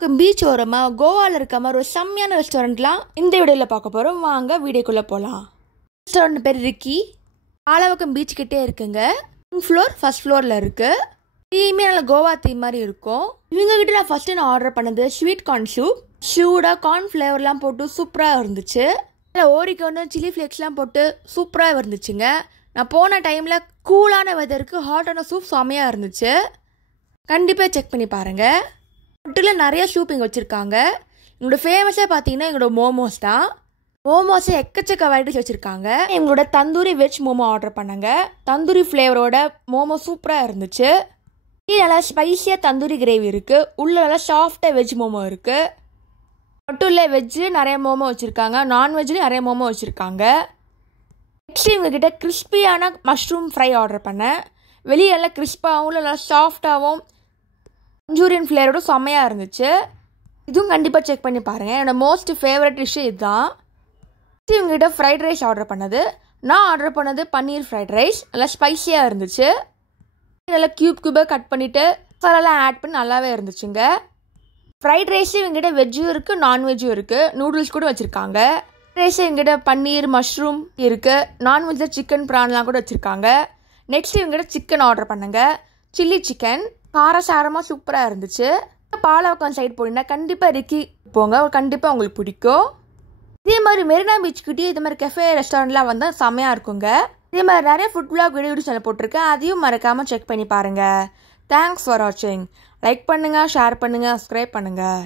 Beach ஓரமா கோவால இருக்க மாதிரி ஒரு செம்மையான ரெஸ்டாரண்ட்லாம் இந்த வீடியோல பார்க்க போறோம். வாங்க வீடியோக்குள்ள போலாம். ரெஸ்டாரண்ட் பேர் ரிக்கி. ஆலவக்கம் பீச் கிட்டே இருக்குங்க. ஃபர்ஸ்ட் ஃப்ளோர்ல இருக்கு. தீமே நல்ல கோவா தீம் மாதிரி இருக்கும். இவங்க கிட்ட நான் ஃபர்ஸ்ட் ஆர்டர் பண்ணது ஸ்வீட் கார்ன் சூப். ஷூடா கார்ன் ஃப்ளேவர்லாம் போட்டு சூப்பராக இருந்துச்சு. ஓரிக்கோன்னு சில்லி ஃப்ளேக்ஸ்லாம் போட்டு சூப்பராக இருந்துச்சுங்க. நான் போன டைமில் கூலான வெதருக்கு ஹாட்டான சூப் செம்மையாக இருந்துச்சு. கண்டிப்பாக செக் பண்ணி பாருங்கள். ஹோட்டலில் நிறைய சூப் இங்கே வச்சுருக்காங்க. எங்களோட ஃபேமஸாக பார்த்தீங்கன்னா எங்களோட மோமோஸ் தான். மோமோஸை எக்கச்சக்க வெரைட்டிஸ் வச்சுருக்காங்க. எங்களோட தந்தூரி வெஜ் மோமோ ஆர்டர் பண்ணாங்க. தந்தூரி ஃப்ளேவரோட மோமோ சூப்பராக இருந்துச்சு. நல்லா ஸ்பைஸியாக தந்தூரி கிரேவி இருக்குது. உள்ள நல்லா சாஃப்டாக வெஜ் மோமோ இருக்குது. மட்டும் இல்லை வெஜ்ஜு நிறைய மோமோ வச்சுருக்காங்க. நான்வெஜ்லேயும் நிறைய மோமோ வச்சுருக்காங்க. நெக்ஸ்ட் இவங்ககிட்ட கிறிஸ்பியான மஷ்ரூம் ஃப்ரை ஆர்டர் பண்ணேன். வெளியே நல்லா கிறிஸ்பாகவும் நல்லா சாஃப்டாகவும் மஞ்சூரியன் ஃப்ளேவரோட செம்மையாக இருந்துச்சு. இதுவும் கண்டிப்பாக செக் பண்ணி பாருங்கள். என்னோடய மோஸ்ட் ஃபேவரட் டிஷ்ஷு இதுதான். இவங்ககிட்ட ஃப்ரைட் ரைஸ் ஆர்டர் பண்ணது. நான் ஆர்டர் பண்ணது பன்னீர் ஃப்ரைட் ரைஸ். நல்லா ஸ்பைஸியாக இருந்துச்சு. நல்லா க்யூபாக கட் பண்ணிவிட்டு மசாலாலாம் ஆட் பண்ணி நல்லாவே இருந்துச்சுங்க. ஃப்ரைட் ரைஸ் இவங்ககிட்ட வெஜ்ஜும் இருக்குது நான்வெஜ்ஜும் இருக்குது. நூடுல்ஸ் கூட வச்சுருக்காங்க. ரைஸ் எங்கிட்ட பன்னீர் மஷ்ரூம் இருக்குது. நான்வெஜ்ஜில் சிக்கன் ப்ரான்லாம் கூட வச்சுருக்காங்க. நெக்ஸ்ட் இவங்ககிட்ட சிக்கன் ஆர்டர் பண்ணுங்க. சில்லி சிக்கன் காரசாரமாக சூப்பராக இருந்துச்சு. பாலவக்கம் சைடு போனீங்கன்னா கண்டிப்பாக ரிக்கி போங்க. கண்டிப்பாக உங்களுக்கு பிடிக்கும். இதே மாதிரி மெரினா பீச்சுக்கிட்டே இது மாதிரி கெஃபே ரெஸ்டாரண்ட்லாம் வந்தால் செம்மையாக இருக்குங்க. இதே மாதிரி நிறைய ஃபுட் விளாக் வீடியோ சேனல் போட்டிருக்கேன். அதையும் மறக்காமல் செக் பண்ணி பாருங்கள். தேங்க்ஸ் ஃபார் வாட்சிங். லைக் பண்ணுங்கள், ஷேர் பண்ணுங்கள், சப்ஸ்கிரைப் பண்ணுங்கள்.